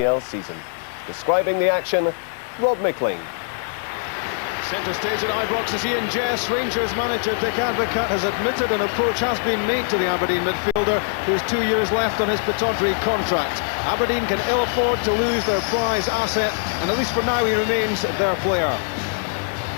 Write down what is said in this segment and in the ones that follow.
season. Describing the action, Rob Mickling. Centre stage at Ibrox is Ian Jess. Rangers manager Dick Advocaat has admitted an approach has been made to the Aberdeen midfielder, who's 2 years left on his Pittodrie contract. Aberdeen can ill afford to lose their prize asset, and at least for now he remains their player.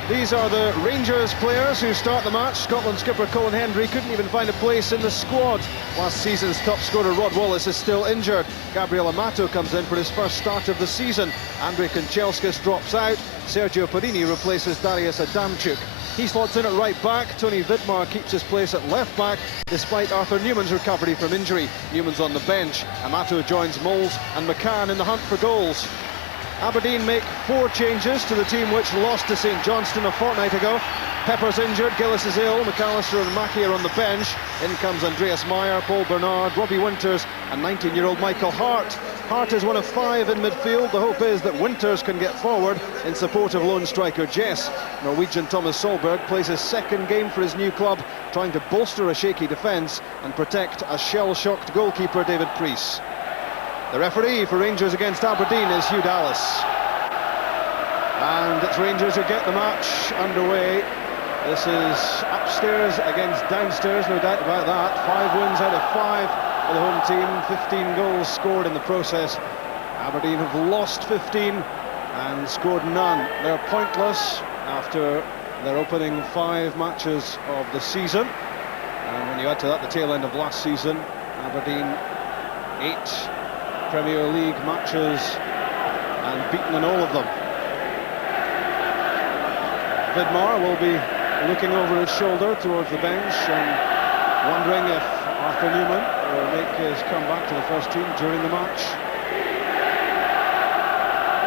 These are the Rangers players who start the match. Scotland skipper Colin Hendry couldn't even find a place in the squad. Last season's top scorer Rod Wallace is still injured. Gabriel Amato comes in for his first start of the season. Andrei Kanchelskis drops out. Sergio Perini replaces Darius Adamchuk. He slots in at right back. Tony Vidmar keeps his place at left back, despite Arthur Newman's recovery from injury. Newman's on the bench. Amato joins Moles and McCann in the hunt for goals. Aberdeen make 4 changes to the team which lost to St Johnstone a fortnight ago. Pepper's injured, Gillis is ill, McAllister and Mackie are on the bench. In comes Andreas Meyer, Paul Bernard, Robbie Winters and 19-year-old Michael Hart. Hart is one of 5 in midfield. The hope is that Winters can get forward in support of lone striker Jess. Norwegian Thomas Solberg plays his second game for his new club, trying to bolster a shaky defence and protect a shell-shocked goalkeeper David Priest. The referee for Rangers against Aberdeen is Hugh Dallas. And it's Rangers who get the match underway. This is upstairs against downstairs, no doubt about that. 5 wins out of 5 for the home team, 15 goals scored in the process. Aberdeen have lost 15 and scored none. They're pointless after their opening 5 matches of the season. And when you add to that the tail end of last season, Aberdeen 8 Premier League matches and beaten in all of them. Vidmar will be looking over his shoulder towards the bench and wondering if Arthur Newman will make his comeback to the first team during the match.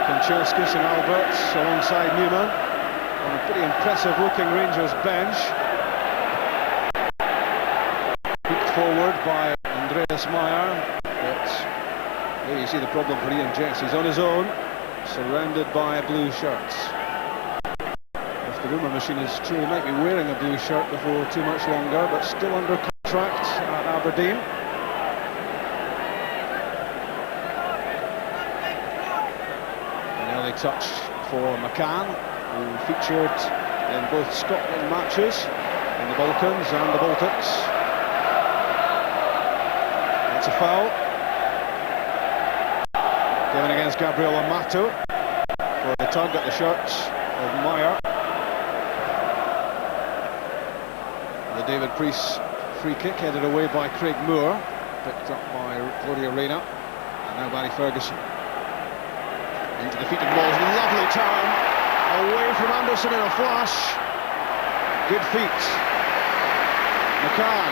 Kanchelskis and Alberts alongside Newman on a pretty impressive looking Rangers bench. Hooked forward by Andreas Meyer, but there you see the problem for Ian Jess. He's on his own, surrounded by blue shirts. If the rumour machine is true, he might be wearing a blue shirt before too much longer, but still under contract at Aberdeen. An early touch for McCann, who featured in both Scotland matches, in the Balkans and the Baltics. That's a foul. Going against Gabriel Amato for the tug at the shirt of Meyer. The David Priest free kick headed away by Craig Moore, picked up by Claudia Reyna, and now Barry Ferguson. Into the feet of Moles, lovely turn, away from Anderson in a flash. Good feet. McCann.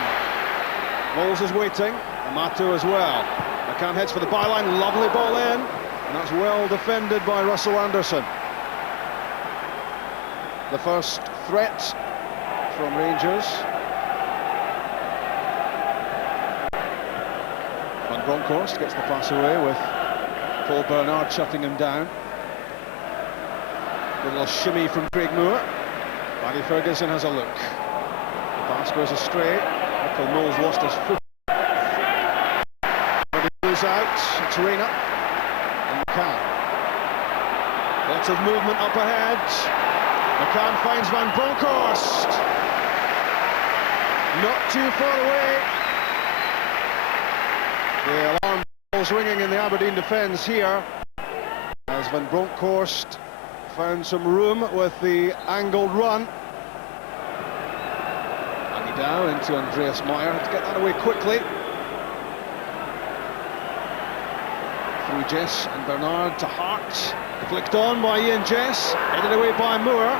Moles is waiting, Amato as well. McCann heads for the byline, lovely ball in, and that's well defended by Russell Anderson. The first threat from Rangers. Van Bronckhorst gets the pass away with Paul Bernard shutting him down. A little shimmy from Craig Moore. Barry Ferguson has a look. The pass goes astray. Michael Moles lost his foot. Out, it's Reyna and McCann. Lots of movement up ahead. McCann finds Van Bronckhorst. Not too far away. The alarm bells ringing in the Aberdeen defence here as Van Bronckhorst found some room with the angled run. And down into Andreas Meyer to get that away quickly. Through Jess and Bernard to Hart, flicked on by Ian Jess, headed away by Moore.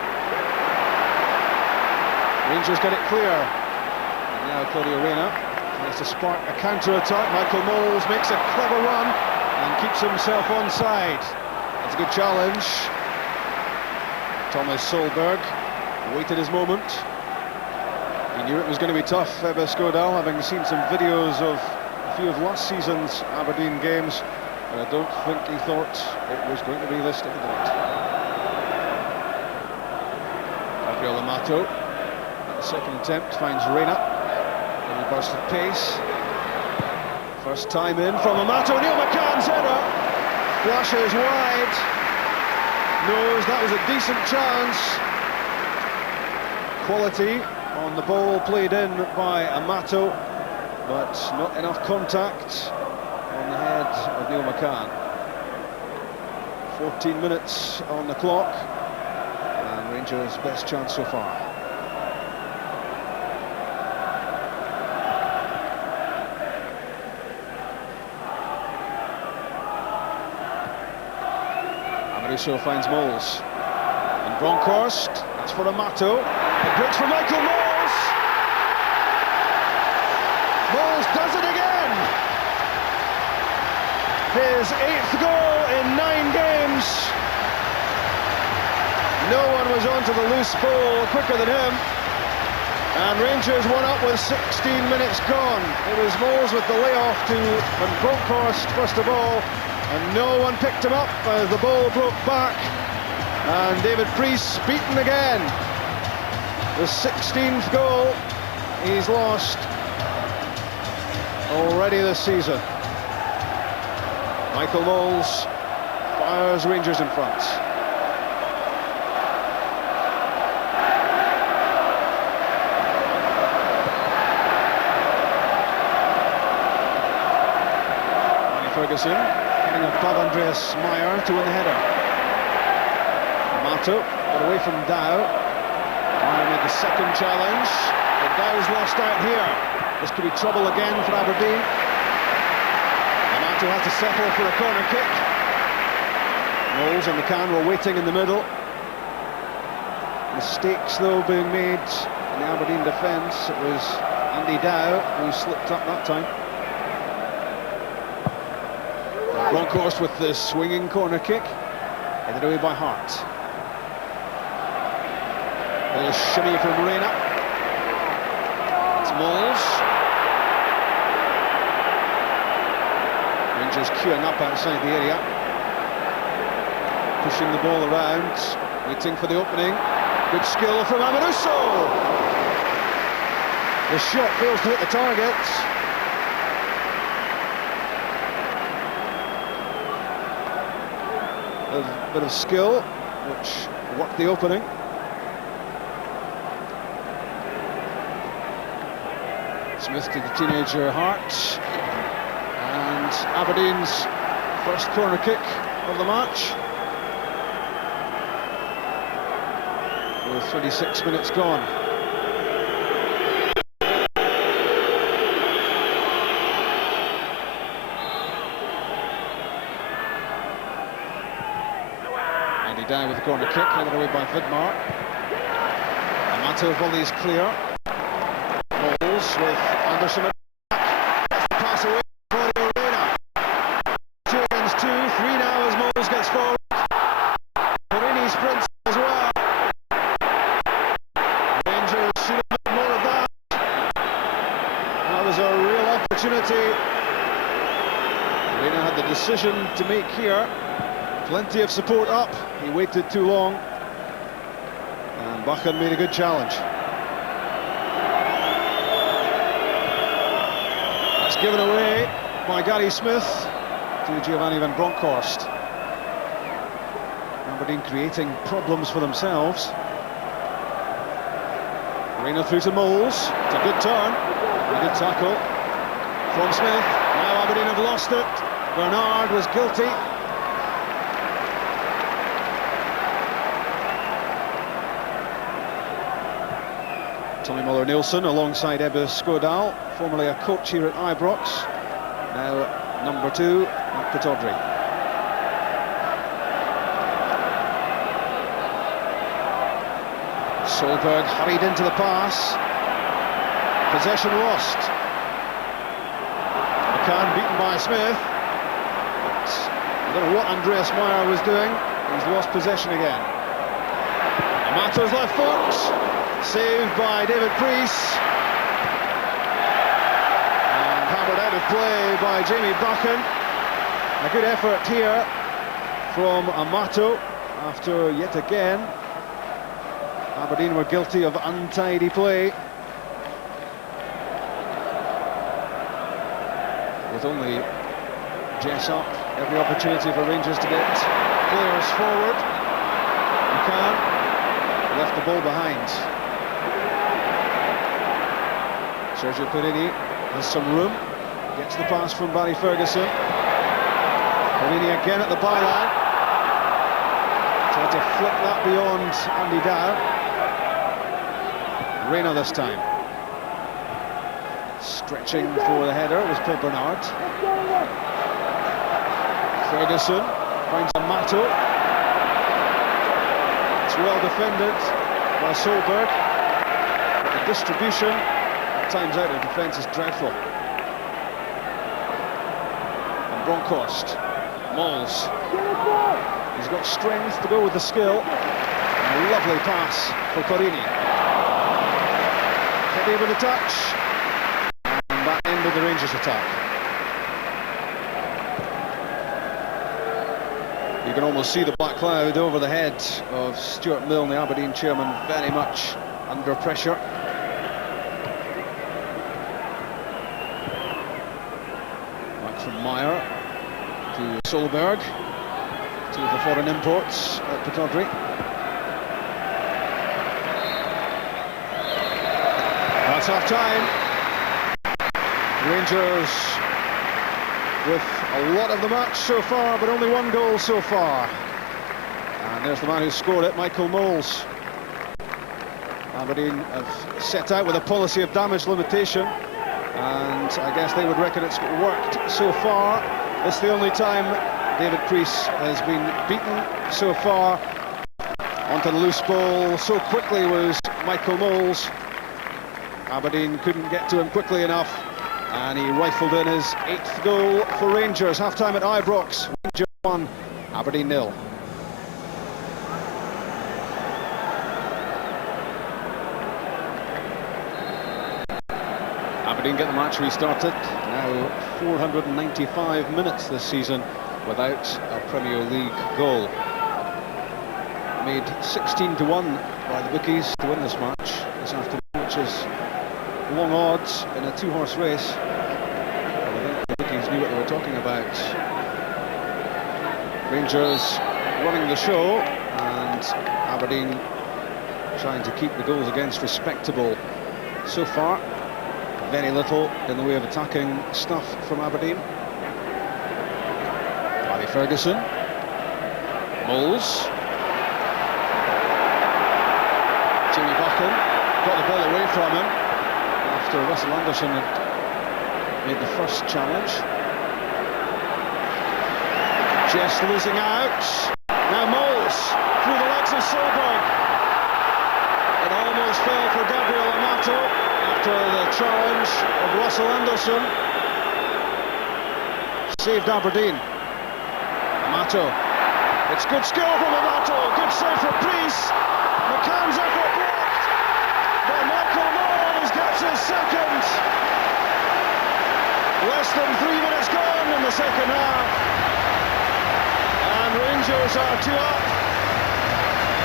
Rangers get it clear. And now Claudia Reyna tries to spark a counter-attack. Michael Moles makes a clever run and keeps himself onside. That's a good challenge. Thomas Solberg waited his moment. He knew it was going to be tough, Ebbe Skodal, having seen some videos of a few of last season's Aberdeen games. But I don't think he thought it was going to be this difficult. Gabriel Amato, at the second attempt, finds Reyna. In a burst of pace. First time in from Amato, Neil McCann's header. Flashes wide. Knows that was a decent chance. Quality on the ball played in by Amato, but not enough contact on the head of Neil McCann. 14 minutes on the clock, and Rangers' best chance so far. Amato finds Moles. And Bronkhorst, that's for Amato. It breaks for Michael Moles. Moles does it again. His 8th goal in 9 games. No one was onto the loose ball quicker than him. And Rangers won up with 16 minutes gone. It was Moles with the layoff to Bronkhorst first of all, and no one picked him up as the ball broke back. And David Priest beaten again. The 16th goal he's lost already this season. Michael Moles fires Rangers in front. Ferguson getting a Bob Andreas Meyer to win the header. Amato got away from Dow. Meyer made the second challenge, but Dow's lost out here. This could be trouble again for Aberdeen. Amato has to settle for a corner kick. Moles and McCann were waiting in the middle. Mistakes though being made in the Aberdeen defence. It was Andy Dow who slipped up that time. Bronkhorst with the swinging corner kick, headed away by Hart. Little shimmy from Reina. It's Moles. Rangers queuing up outside the area, pushing the ball around, waiting for the opening. Good skill from Amoruso. The shot fails to hit the target. A bit of skill, which worked the opening. Smith to the teenager Hart, and Aberdeen's first corner kick of the match, with 26 minutes gone. Down with the corner kick, headed away by Vidmar. Amato volleys clear. Moles with Anderson. That's the pass away for Arena. 2 against 2, 3 now as Moles gets forward. Perini sprints as well. Rangers should have made more of that. That was a real opportunity. Arena had the decision to make here. Plenty of support up, he waited too long, and Bakken made a good challenge. That's given away by Gary Smith to Giovanni van Bronckhorst. Aberdeen creating problems for themselves. Reina through to Moles, it's a good turn, a good tackle from Smith. Now Aberdeen have lost it, Bernard was guilty. Tommy Muller-Nielsen alongside Ebbe Skodal, formerly a coach here at Ibrox, now number 2 at Pittodrie. Solberg hurried into the pass, possession lost. McCann beaten by Smith, but I don't know what Andreas Meyer was doing, he's lost possession again. Amato's left foot, saved by David Priest, and hammered out of play by Jamie Bakken. A good effort here from Amato after yet again Aberdeen were guilty of untidy play, with only Jess up Every opportunity for Rangers to get players forward. McCann left the ball behind. Sergio Perini has some room. Gets the pass from Barry Ferguson. Perini again at the byline. Tried to flick that beyond Andy Dow. Reina this time. Stretching for the header was Paul Bernard. Ferguson finds Amato. It's well defended by Solberg. But the distribution at times out of defence is dreadful. And Bronkhorst, Mols. He's got strength to go with the skill. And a lovely pass for Corini. Heavy with a touch. And that ended the Rangers attack. You can almost see the black cloud over the head of Stuart Milne, the Aberdeen chairman, very much under pressure. Back from Meyer to Solberg, two of the foreign imports at Pittodrie. That's half-time. Rangers with a lot of the match so far, but only one goal so far. And there's the man who scored it, Michael Mols. Aberdeen have set out with a policy of damage limitation, and I guess they would reckon it's worked so far. It's the only time David Priest has been beaten so far. Onto the loose ball so quickly was Michael Mols. Aberdeen couldn't get to him quickly enough, and he rifled in his 8th goal for Rangers. Half-time at Ibrox. Rangers 1, Aberdeen 0. Aberdeen get the match restarted. Now 495 minutes this season without a Premier League goal. Made 16-1 by the bookies to win this match this afternoon, which is long odds in a two-horse race. I think the bookies knew what they were talking about. Rangers running the show, and Aberdeen trying to keep the goals against respectable so far. Very little in the way of attacking stuff from Aberdeen. Barry Ferguson. Mols. Jimmy Buchan got the ball away from him after Russell Anderson had made the first challenge. Just losing out. Now Mols through the legs of Solberg. It almost fell for Gabriel Amato after the challenge of Russell Anderson. Saved Aberdeen. Amato. It's good skill from Amato. Good save from Priest. McCann's effort blocked. But Michael Mols gets his second. Less than 3 minutes gone in the second half. And Rangers are 2 up.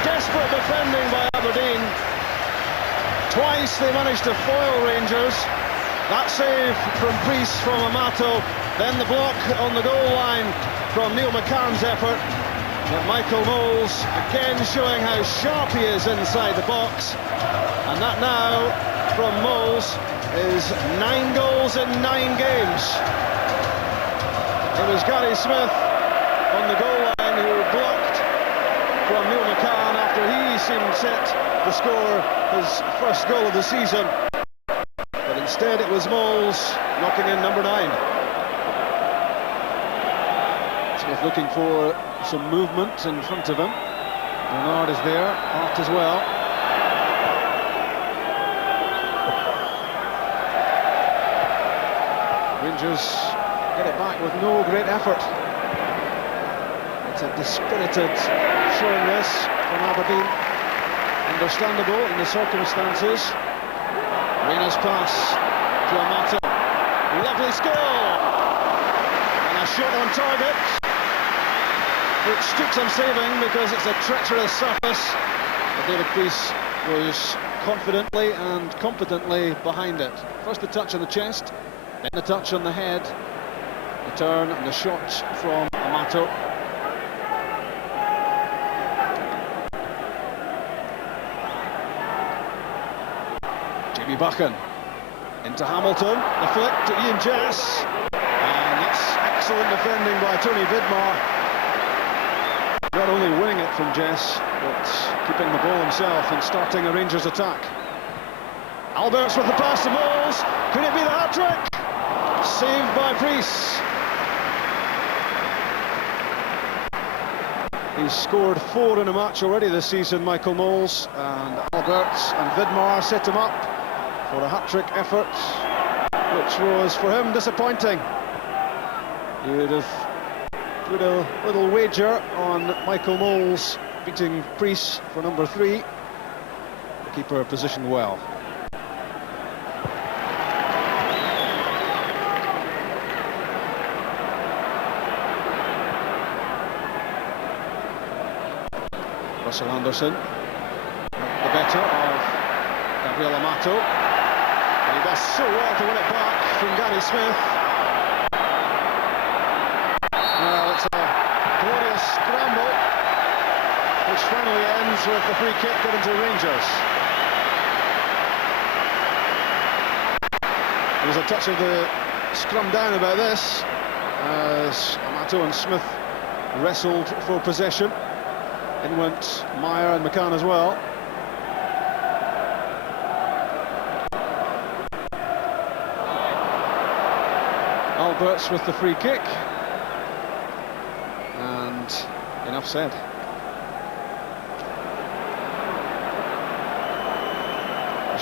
Desperate defending by Aberdeen. Twice they managed to foil Rangers. That save from Priest from Amato. Then the block on the goal line from Neil McCann's effort. But Michael Mols again showing how sharp he is inside the box. And that now from Mols is 9 goals in 9 games. It was Gary Smith on the goal line who blocked from Neil McCann after he seemed set to score his first goal of the season. But instead it was Mols knocking in number 9. Smith looking for some movement in front of him. Bernard is there, Hart as well. Rangers get it back with no great effort. It's a dispirited showing this from Aberdeen. Understandable in the circumstances. Reina's pass to Amato. Lovely skill! And a shot on target, which took some saving because it's a treacherous surface. But David Priest was confidently and competently behind it. First the touch on the chest, then the touch on the head, the turn and the shot from Amato. Jamie Buchan into Hamilton, the flick to Ian Jess, and that's excellent defending by Tony Vidmar. Not only winning it from Jess, but keeping the ball himself and starting a Rangers attack. Alberts with the pass to Moles. Could it be the hat-trick? Saved by Priest. He's scored 4 in a match already this season, Michael Moles, and Alberts and Vidmar set him up for a hat-trick effort, which was for him disappointing. He would have put a little wager on Michael Moles beating Priest for number 3. The keeper positioned well. Russell Anderson, the better of Gabriel Amato, and he does so well to win it back from Gary Smith. Well, it's a glorious scramble, which finally ends with the free kick given to Rangers. There's a touch of the scrum down about this, as Amato and Smith wrestled for possession. In went Meyer and McCann as well. Alberts with the free kick. And enough said.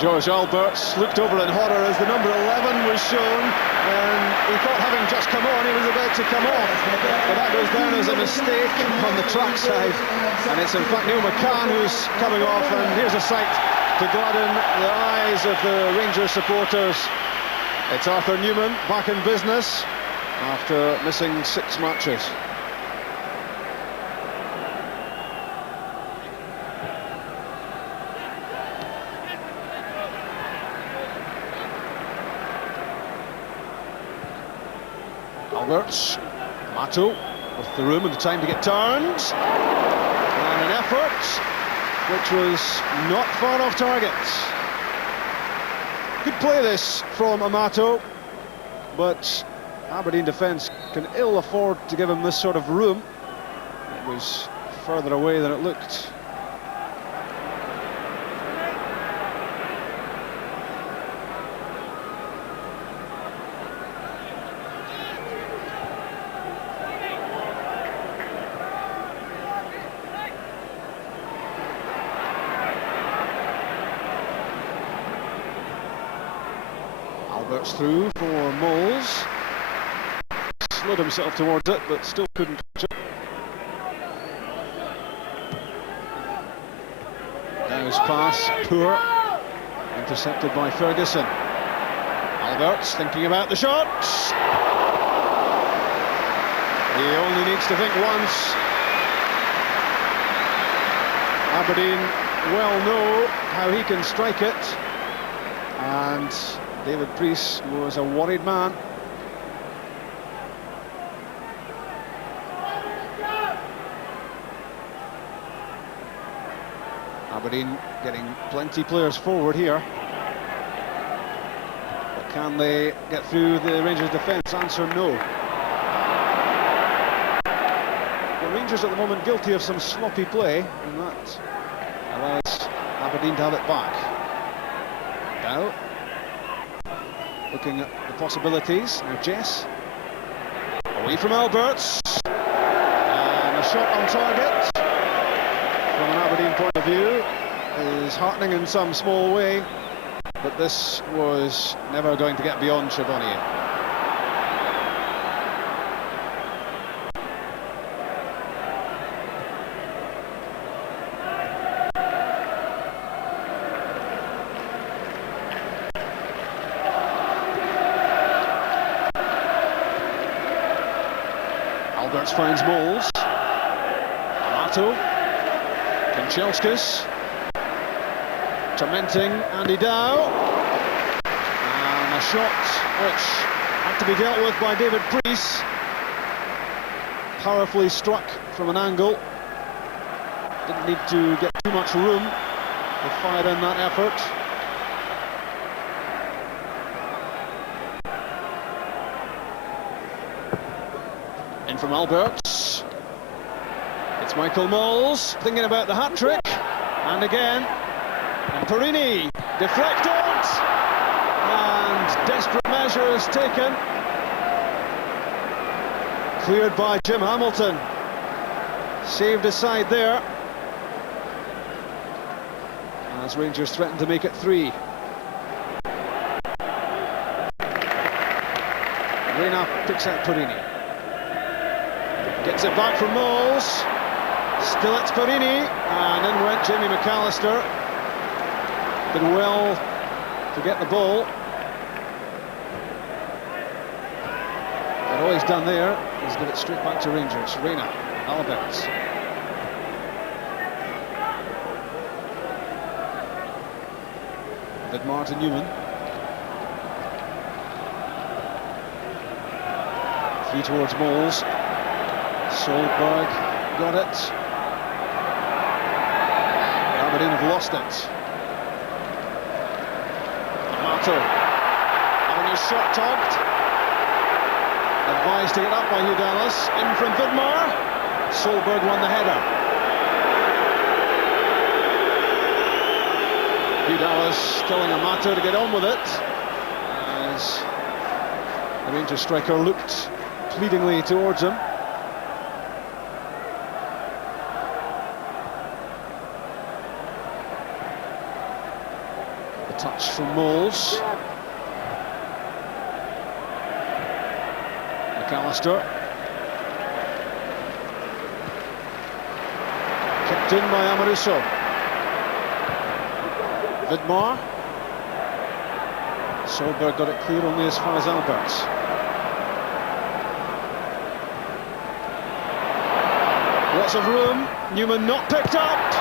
George Alberts looked over in horror as the number 11 was shown, and he thought, having just come on, he was about to come off. But that goes down as a mistake on the track side, and it's in fact Neil McCann who's coming off, and here's a sight to gladden the eyes of the Rangers supporters. It's Arthur Newman back in business after missing 6 matches. Alberts, Amato with the room and the time to get turned, and an effort which was not far off target. Good play this from Amato, but Aberdeen defence can ill afford to give him this sort of room. It was further away than it looked. Alberts through for Moles. Slid himself towards it, but still couldn't catch it. Now his pass, poor. Intercepted by Ferguson. Alberts thinking about the shot. He only needs to think once. Aberdeen well know how he can strike it. And David Priest was a worried man. Aberdeen getting plenty players forward here. But can they get through the Rangers defence? Answer no. The Rangers at the moment guilty of some sloppy play, and that allows Aberdeen to have it back. Now, looking at the possibilities. Now Jess, away from Alberts, and a shot on target. From an Aberdeen point of view, is heartening in some small way, but this was never going to get beyond Charbonnier. Alberts finds Moles. Amato. Kanchelskis. Tormenting Andy Dow. And a shot which had to be dealt with by David Priest. powerfully struck from an angle. Didn't need to get too much room to fire in that effort. In from Alberts. It's Michael Mols thinking about the hat-trick. And again, and Perini deflected. And desperate measures taken. Cleared by Jim Hamilton. Saved aside there. As Rangers threaten to make it 3. Reina picks out Perini. Gets it back from Mols. Still it's Perini. And in went Jamie McAllister. Did well to get the ball. But all he's done there is give it straight back to Rangers. Reina, Alberts. Vidmar to Newman. 3 towards Mols. Solberg got it. Aberdeen have lost it. Amato having his shot topped. Advised to get up by Hugh Dallas. In from Vidmar. Solberg won the header. Hugh Dallas telling Amato to get on with it, as the Rangers striker looked pleadingly towards him. The touch from Mols. McAllister. Kicked in by Amoruso. Vidmar. Solberg got it clear only as far as Alberts. Lots of room. Newman not picked up.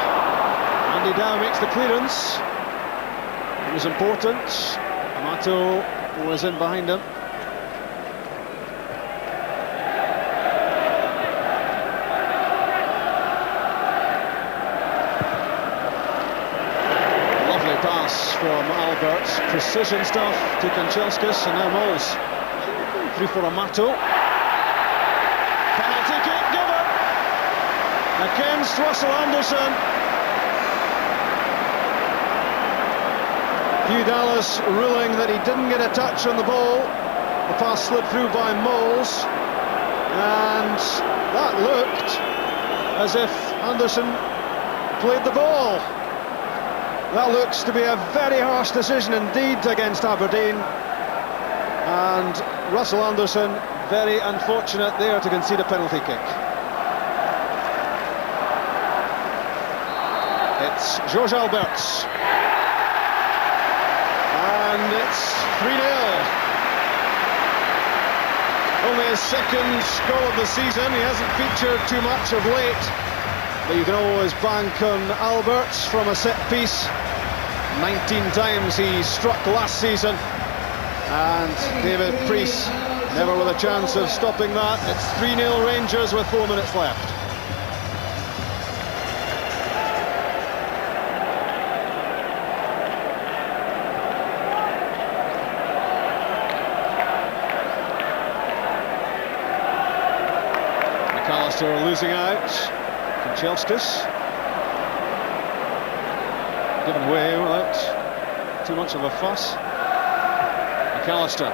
Andy Dow makes the clearance. It was important. Amato was in behind him. Pass from Alberts, precision stuff to Kanchelskis, and now Mols. Through for Amato. Penalty kick given against Russell Anderson. Hugh Dallas ruling that he didn't get a touch on the ball. The pass slid through by Mols, and that looked as if Anderson played the ball. That looks to be a very harsh decision indeed against Aberdeen, and Russell Anderson very unfortunate there to concede a penalty kick. It's George Alberts, and it's 3-0. Only his second goal of the season. He hasn't featured too much of late, but you can always bank on Alberts from a set piece. 19 times he struck last season, and David Priest never with a chance of stopping that. It's 3-0 Rangers with 4 minutes left. McAllister losing out. Kanchelskis given away without too much of a fuss. McAllister.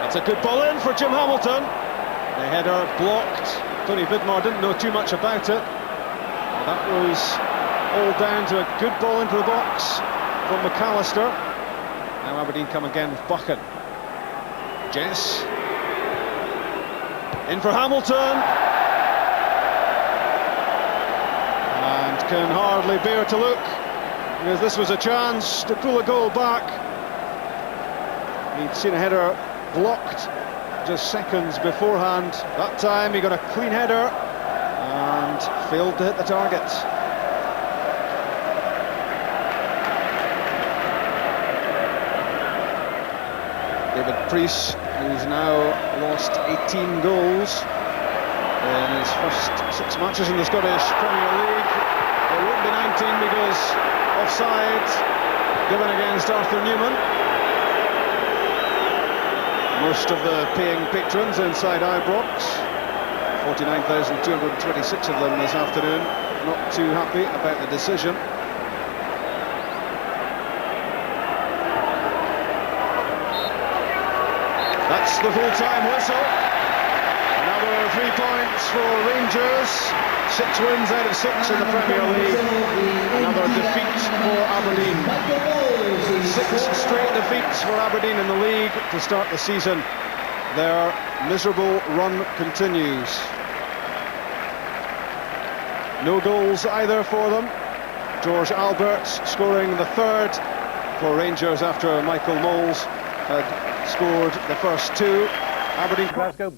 That's a good ball in for Jim Hamilton. The header blocked. Tony Vidmar didn't know too much about it. That was all down to a good ball into the box from McAllister. Now Aberdeen come again with Buchan. Jess. In for Hamilton. And can hardly bear to look, because this was a chance to pull a goal back. He'd seen a header blocked just seconds beforehand. That time he got a clean header and failed to hit the target. David Priest, who's now lost 18 goals in his first 6 matches in the Scottish Premier League. There won't be 19 because offside given against Arthur Newman. Most of the paying patrons inside Ibrox, 49,226 of them this afternoon, not too happy about the decision. That's the full-time whistle. Another 3 points for Rangers. 6 wins out of 6 in the Premier League. Another defeat for Aberdeen. 6 straight defeats for Aberdeen in the league to start the season. Their miserable run continues. No goals either for them. George Alberts scoring the 3rd for Rangers after Michael Moles had scored the first 2. Aberdeen. Glasgow.